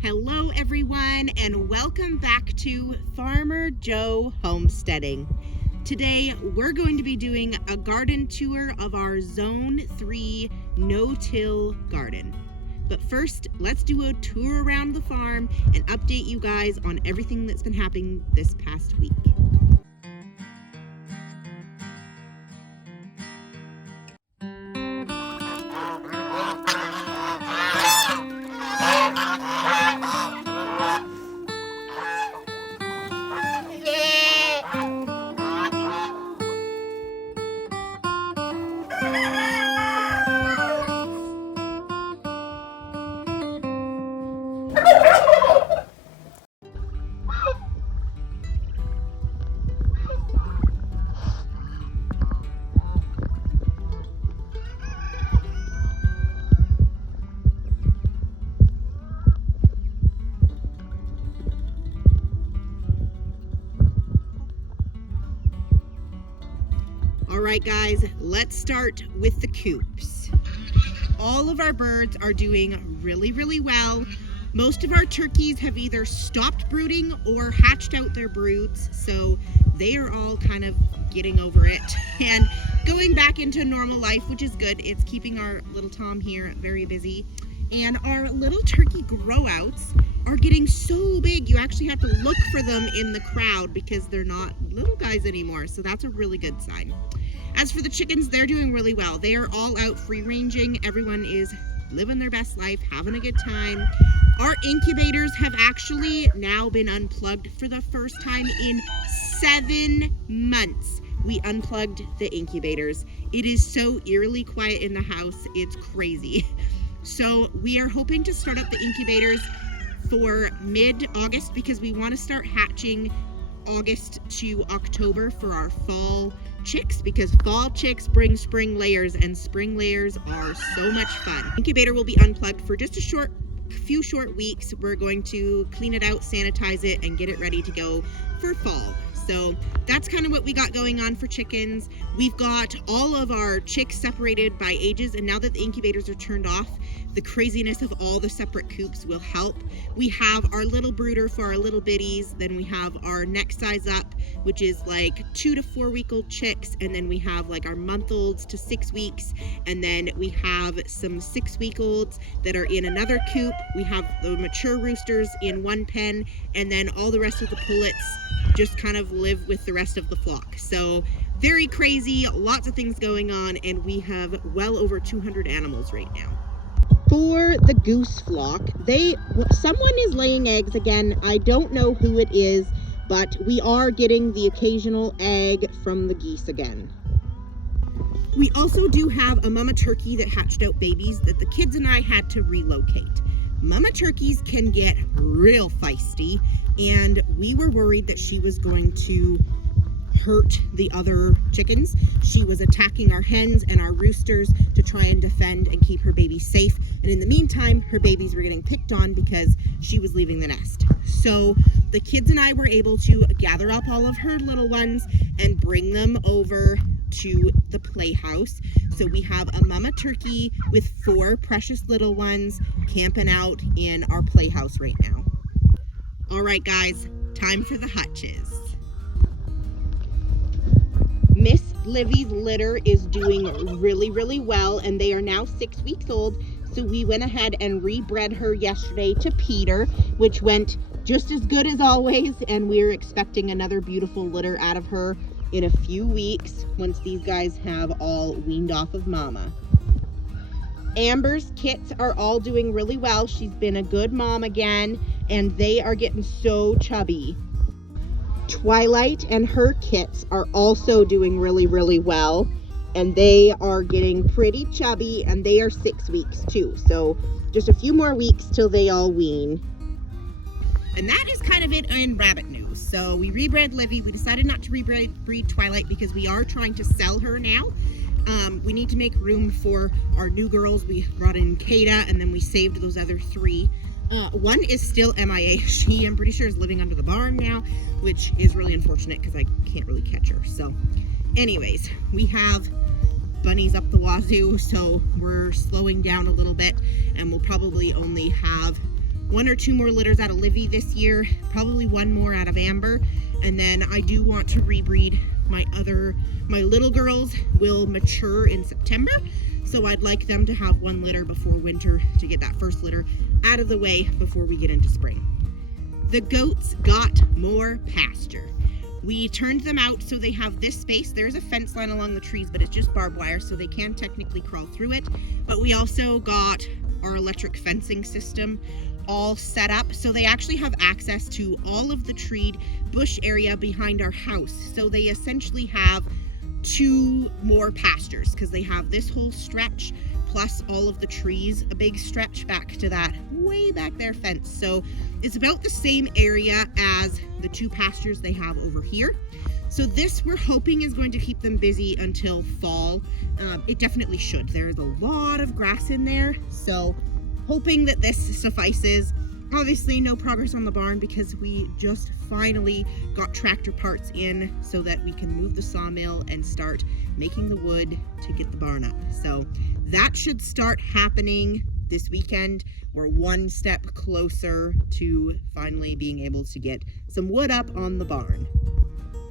Hello everyone, and welcome back to Farmer Joe Homesteading. Today we're going to be doing a garden tour of our Zone 3 no-till garden. But first, let's do a tour around the farm and update you guys on everything that's been happening this past week. Alright guys, let's start with the coops. All of our birds are doing really well. Most of our turkeys have either stopped brooding or hatched out their broods, so they are all kind of getting over it and going back into normal life, which is good. It's keeping our little Tom here very busy. And our little turkey grow-outs are getting so big, you actually have to look for them in the crowd because they're not little guys anymore, so that's a really good sign. As for the chickens, they're doing really well. They are all out free ranging. Everyone is living their best life, having a good time. Our incubators have actually now been unplugged for the first time in 7 months. We unplugged the incubators. It is so eerily quiet in the house. It's crazy. So we are hoping to start up the incubators for mid-August because we want to start hatching August to October for our fall chicks, because fall chicks bring spring layers and spring layers are so much fun. Incubator will be unplugged for just a few short weeks. We're going to clean it out, sanitize it, and get it ready to go for fall. So that's kind of what we got going on for chickens. We've got all of our chicks separated by ages, and now that the incubators are turned off, the craziness of all the separate coops will help. We have our little brooder for our little bitties, then we have our next size up, which is like 2 to 4 week old chicks, and then we have like our month-olds to 6 weeks, and then we have some 6 week olds that are in another coop. We have the mature roosters in one pen, and then all the rest of the pullets just kind of live with the rest of the flock. So very crazy, lots of things going on, and we have well over 200 animals right now. For the goose flock, someone is laying eggs again. I don't know who it is, but we are getting the occasional egg from the geese again. We also do have a mama turkey that hatched out babies that the kids and I had to relocate. Mama turkeys can get real feisty, and we were worried that she was going to hurt the other chickens. She was attacking our hens and our roosters to try and defend and keep her babies safe. And in the meantime, her babies were getting picked on because she was leaving the nest. So the kids and I were able to gather up all of her little ones and bring them over to the playhouse. So we have a mama turkey with 4 precious little ones camping out in our playhouse right now. All right, guys, time for the hutches. Miss Livy's litter is doing really well, and they are now 6 weeks old. So we went ahead and rebred her yesterday to Peter, which went just as good as always, and we're expecting another beautiful litter out of her in a few weeks once these guys have all weaned off of mama. Amber's kits are all doing really well. She's been a good mom again, and they are getting so chubby. Twilight and her kits are also doing really well, and they are getting pretty chubby, and they are 6 weeks too. So just a few more weeks till they all wean. And that is kind of it in rabbit news. So we rebred Livy. We decided not to breed Twilight because we are trying to sell her now. We need to make room for our new girls. We brought in Kada, and then we saved those other 3. One is still MIA. She, I'm pretty sure, is living under the barn now, which is really unfortunate because I can't really catch her. So anyways, we have bunnies up the wazoo, so we're slowing down a little bit, and we'll probably only have 1 or 2 more litters out of Livy this year, probably 1 more out of Amber, and then I do want to rebreed my little girls will mature in September, so I'd like them to have 1 litter before winter to get that first litter out of the way before we get into spring. The goats got more pasture. We turned them out so they have this space. There's a fence line along the trees, but it's just barbed wire, so they can technically crawl through it. But we also got our electric fencing system all set up, so they actually have access to all of the treed bush area behind our house. So they essentially have 2 more pastures because they have this whole stretch plus all of the trees, a big stretch back to that way back there fence. So it's about the same area as the 2 pastures they have over here. So this we're hoping is going to keep them busy until fall. It definitely should. There's a lot of grass in there, so hoping that this suffices. Obviously no progress on the barn because we just finally got tractor parts in so that we can move the sawmill and start making the wood to get the barn up. So that should start happening this weekend. We're 1 step closer to finally being able to get some wood up on the barn.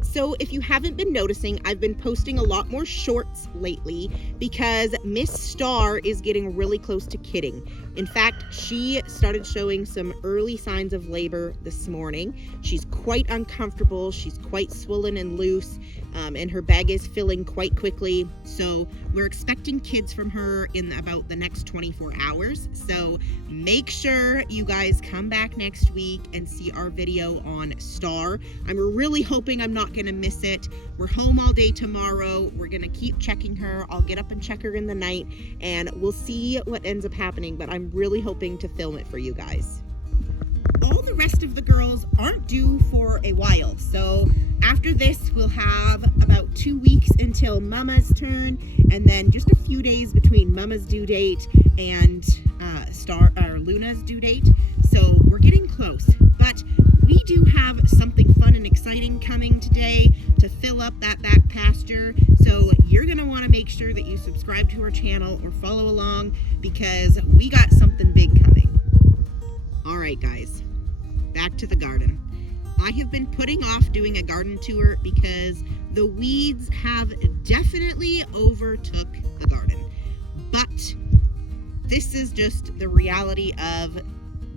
So if you haven't been noticing, I've been posting a lot more shorts lately because Miss Star is getting really close to kidding. In fact, she started showing some early signs of labor this morning. She's quite uncomfortable. She's quite swollen and loose, and her bag is filling quite quickly. So we're expecting kids from her in about the next 24 hours. So make sure you guys come back next week and see our video on Star. I'm really hoping I'm not gonna miss it. We're home all day tomorrow. We're gonna keep checking her. I'll get up and check her in the night, and we'll see what ends up happening, but I'm really hoping to film it for you guys. All the rest of the girls aren't due for a while, so after this we'll have about 2 weeks until Mama's turn, and then just a few days between Mama's due date and Luna's due date. So we're getting close, but we do have something fun and exciting coming today to fill up that back pasture. So you're gonna want to make sure that you subscribe to our channel or follow along because we got something big coming. All right, guys, back to the garden. I have been putting off doing a garden tour because the weeds have definitely overtook the garden. But this is just the reality of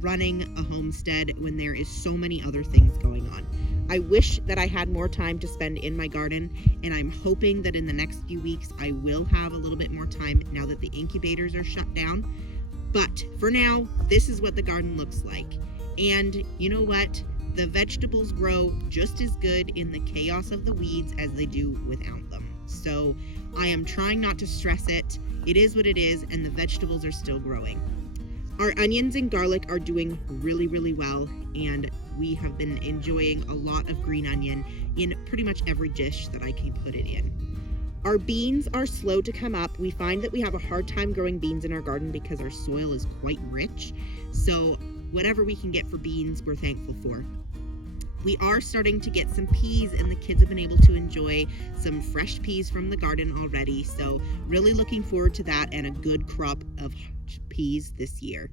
running a homestead when there is so many other things going on. I wish that I had more time to spend in my garden, and I'm hoping that in the next few weeks I will have a little bit more time now that the incubators are shut down. But for now, this is what the garden looks like. And you know what? The vegetables grow just as good in the chaos of the weeds as they do without them. So I am trying not to stress it. It is what it is, and the vegetables are still growing. Our onions and garlic are doing really, really well, and we have been enjoying a lot of green onion in pretty much every dish that I can put it in. Our beans are slow to come up. We find that we have a hard time growing beans in our garden because our soil is quite rich. So whatever we can get for beans, we're thankful for. We are starting to get some peas, and the kids have been able to enjoy some fresh peas from the garden already. So really looking forward to that and a good crop of peas this year.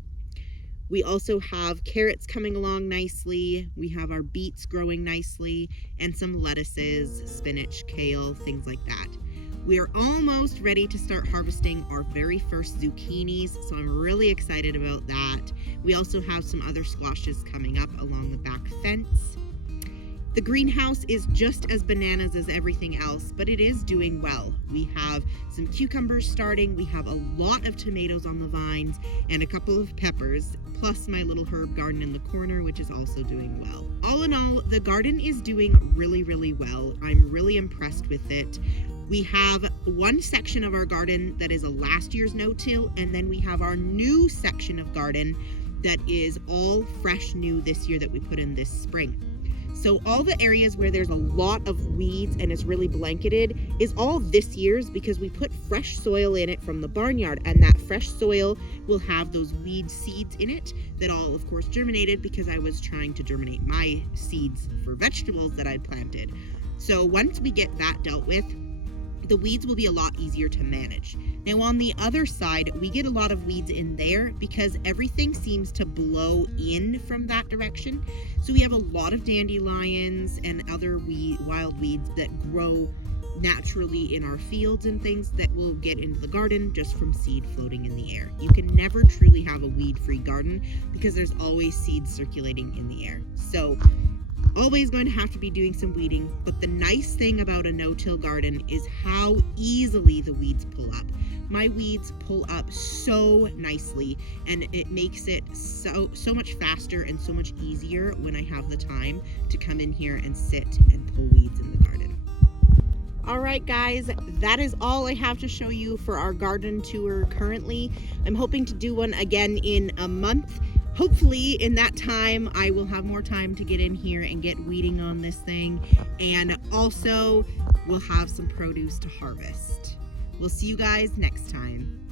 We also have carrots coming along nicely. We have our beets growing nicely and some lettuces, spinach, kale, things like that. We are almost ready to start harvesting our very first zucchinis, so I'm really excited about that. We also have some other squashes coming up along the back fence. The greenhouse is just as bananas as everything else, but it is doing well. We have some cucumbers starting, we have a lot of tomatoes on the vines, and a couple of peppers, plus my little herb garden in the corner, which is also doing well. All in all, the garden is doing really, really well. I'm really impressed with it. We have one section of our garden that is a last year's no-till, and then we have our new section of garden that is all fresh new this year that we put in this spring. So all the areas where there's a lot of weeds and it's really blanketed is all this year's because we put fresh soil in it from the barnyard, and that fresh soil will have those weed seeds in it that all of course germinated because I was trying to germinate my seeds for vegetables that I planted. So once we get that dealt with, the weeds will be a lot easier to manage. Now on the other side, we get a lot of weeds in there because everything seems to blow in from that direction. So we have a lot of dandelions and other wild weeds that grow naturally in our fields and things that will get into the garden just from seed floating in the air. You can never truly have a weed-free garden because there's always seeds circulating in the air. So always going to have to be doing some weeding, but the nice thing about a no-till garden is how easily the weeds pull up. My weeds pull up so nicely, and it makes it so much faster and so much easier when I have the time to come in here and sit and pull weeds in the garden. All right, guys, that is all I have to show you for our garden tour currently. I'm hoping to do one again in a month. Hopefully in that time, I will have more time to get in here and get weeding on this thing. And also we'll have some produce to harvest. We'll see you guys next time.